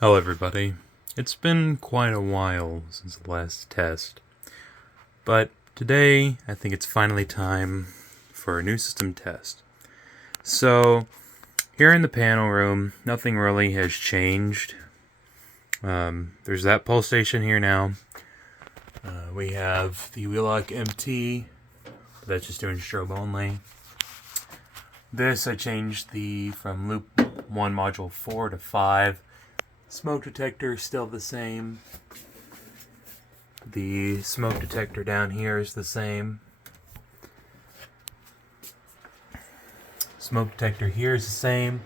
Hello everybody. It's been quite a while since the last test, but today I think it's finally time for a new system test. So, here in the panel room, nothing really has changed. There's that pulse station here now. We have the Wheelock MT, but that's just doing strobe only. This I changed from loop 1 module 4 to 5. Smoke detector is still the same. The smoke detector down here is the same. Smoke detector here is the same.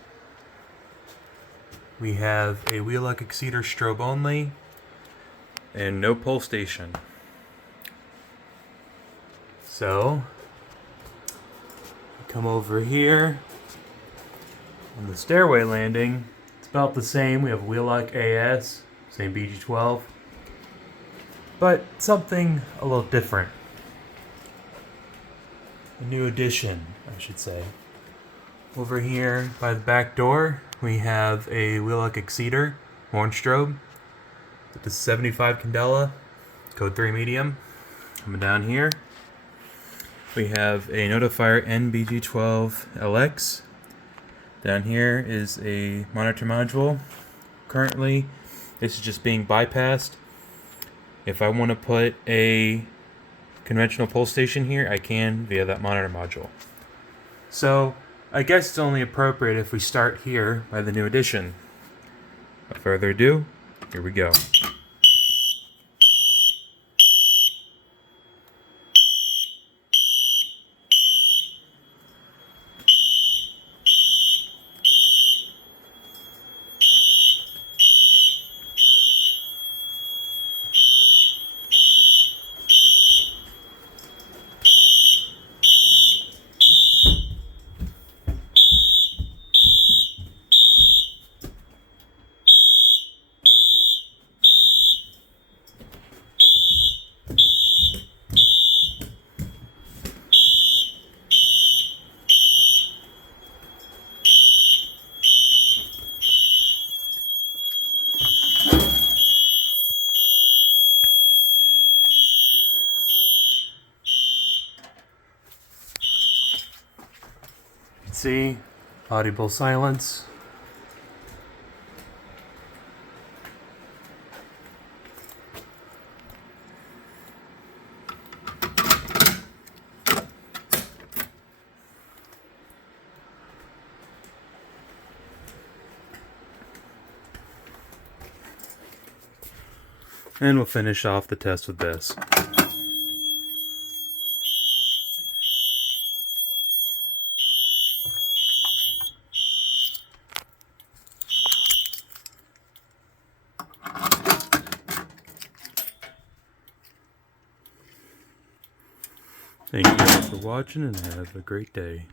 We have a Wheelock Exceeder strobe only and no pulse station. So, come over here on the stairway landing. It's about the same. We have Wheelock AS, same BG12, but something a little different. A new addition, I should say. Over here by the back door, we have a Wheelock Exceeder horn strobe with the 75 candela, code 3 medium. Coming down here, we have a Notifier NBG12LX. Down here is a monitor module. Currently, this is just being bypassed. If I want to put a conventional pulse station here, I can via that monitor module. So, I guess it's only appropriate if we start here by the new addition. Without further ado, here we go. See, audible silence. And we'll finish off the test with this. Thank you guys for watching and have a great day.